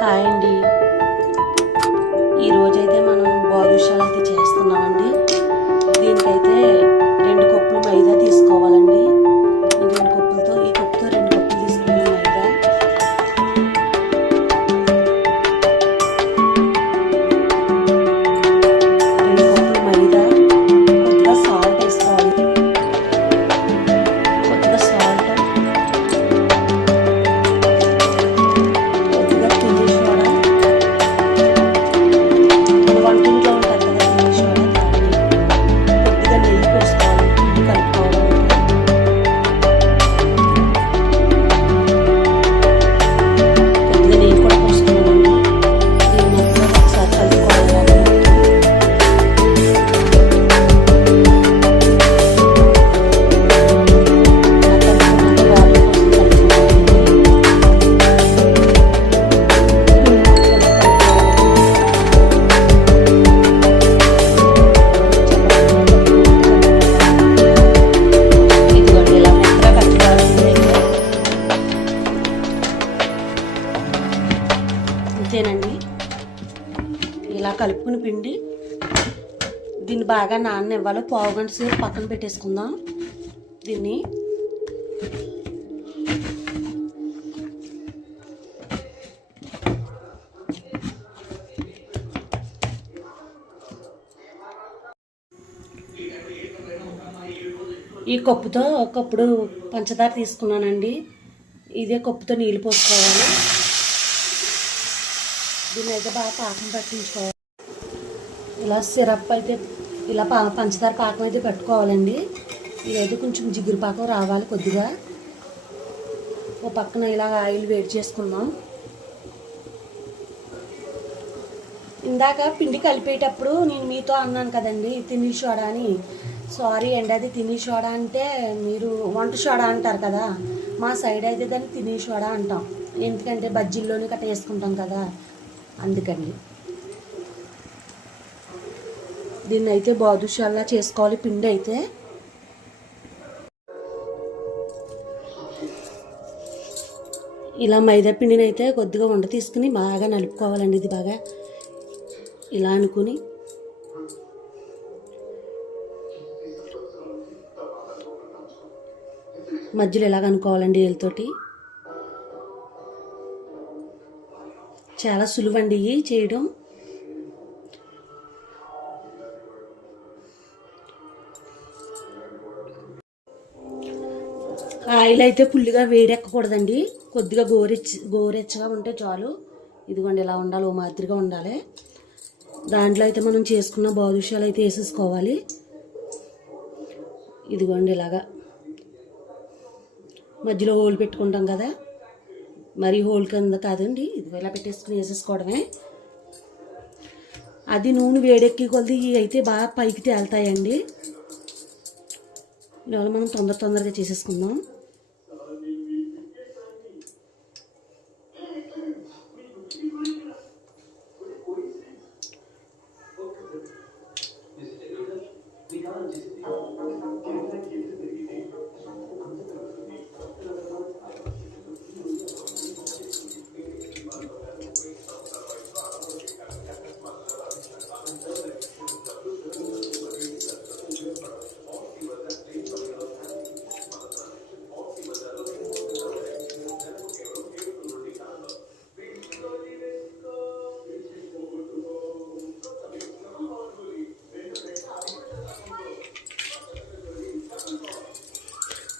Hi అండి. ఈరోజైతే మనం బాదుషాలు అయితే చేస్తున్నామండి. దీనికైతే 2 కప్పులు మైదా తీసుకోవాలండి. ఈ 2 కప్పులతో ఈ కప్పుతో 2 కప్పులు తీసుకున్నాం మైదా. కొద్దిగా సాల్ట్ వేసుకోవాలి. కొద్దిగా సాల్ట్, కొద్దిగా తిని సోడా, వంటింట్లో ఉంటుంది కదా తిని సోడా, కొద్దిగా నెయ్యి పోసుకోవాలి. పిండి కలుపుకోవాలంటే కొద్దిగా నెయ్యి కూడా పోసుకోవాలండి. దీన్ని మొత్తం ఒకసారి కలుపుకోవాలి. అంతేనండి. ఇలా కలుపుకుని పిండి దీన్ని బాగా నాననివ్వాలి. పావు గంట సేపు పక్కన పెట్టేసుకుందాం. దీన్ని ఈ కప్పుతో ఒక కప్పుడు పంచదార తీసుకున్నానండి. ఇదే కప్పుతో నీళ్ళు పోసుకోవాలి. దీన్ని అయితే బాగా పాకం పట్టించుకోవాలి. ఇలా సిరప్ అయితే ఇలా పంచదార పాకం అయితే పెట్టుకోవాలండి. ఇదైతే కొంచెం జిగురు పాకం రావాలి కొద్దిగా. ఓ పక్కన ఇలా ఆయిల్ వేడి చేసుకుందాం. ఇందాక పిండి కలిపేటప్పుడు నేను మీతో అన్నాను కదండి తిని సోడా అని. సారీ అండి, అది తిని సోడా అంటే మీరు వంట సోడా అంటారు కదా. మా సైడ్ అయితే దాన్ని తిని సోడా అంటాం. ఎందుకంటే బజ్జీల్లోనే కట్ట వేసుకుంటాం కదా, అందుకండి. దీన్ని అయితే బాదుషాలా చేసుకోవాలి. పిండి అయితే ఇలా మైదా పిండిని అయితే కొద్దిగా వండ తీసుకుని బాగా నలుపుకోవాలండి. ఇది బాగా ఇలా అనుకుని మధ్యలో ఇలాగ అనుకోవాలండి వేలుతోటి. చాలా సులువండి ఇవి చేయడం. ఆయిల్ అయితే ఫుల్గా వేడెక్కకూడదండి. కొద్దిగా గోరెచ్చగా ఉంటే చాలు. ఇదిగోండి ఇలా ఉండాలి, ఓ మాదిరిగా ఉండాలి. దాంట్లో అయితే మనం చేసుకున్న బాదుషాలు అయితే వేసేసుకోవాలి. ఇదిగోండి ఇలాగా మధ్యలో హోల్ పెట్టుకుంటాం కదా, మరి హోల్ కింద కాదండి, ఇది ఇలా పెట్టేసుకుని వేసేసుకోవడమే. అది నూనె వేడెక్కి కొద్ది ఇవి అయితే బాగా పైకి తేలుతాయండి. ఇలా మనం తొందరగా చేసేసుకుందాం.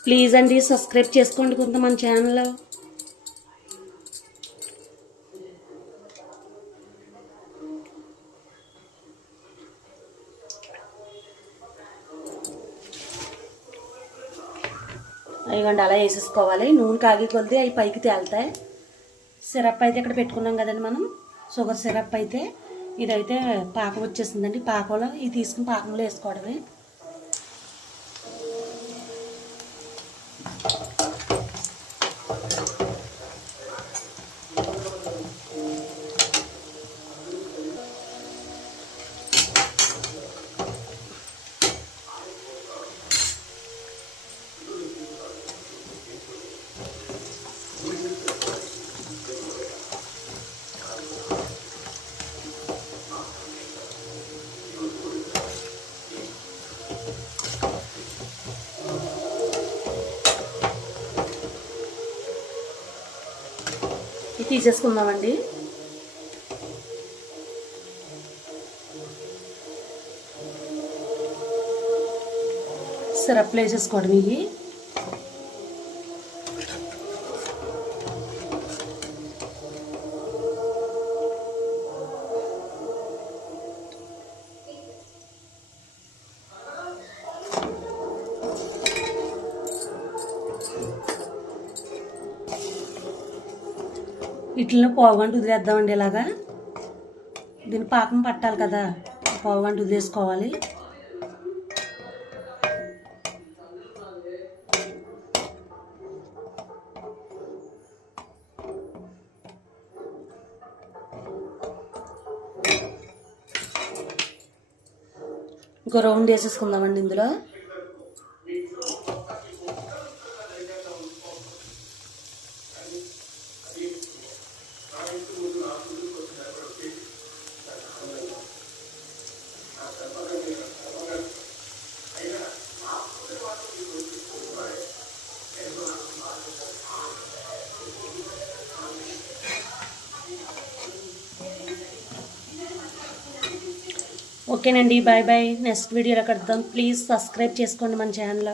ప్లీజ్ అండి సబ్స్క్రైబ్ చేసుకోండి కొంత మన ఛానల్లో. అయ్యండి అలా వేసేసుకోవాలి. నూనె కాగి కొద్ది అవి పైకి తేలుతాయి. సిరప్ అయితే ఇక్కడ పెట్టుకున్నాం కదండి మనం, షుగర్ సిరప్ అయితే. ఇదైతే పాకం వచ్చేసిందండి. పాకంలో ఇది తీసుకుని పాకంలో వేసుకోవడమే. ఇది తీసేసుకుందామండి. సిరప్లు వేసేసుకోవడం ఇవి. వీటిని పావుగంట వదిలేద్దామండి. ఇలాగా దీన్ని పాకం పట్టాలి కదా, పావుగంట వదిలేసుకోవాలి. ఇంకో రౌండ్ వేసేసుకుందామండి ఇందులో. ఓకేనండి, బాయ్ బాయ్. నెక్స్ట్ వీడియోలో కలుద్దాం. ప్లీజ్ సబ్స్క్రైబ్ చేసుకోండి మన ఛానల్.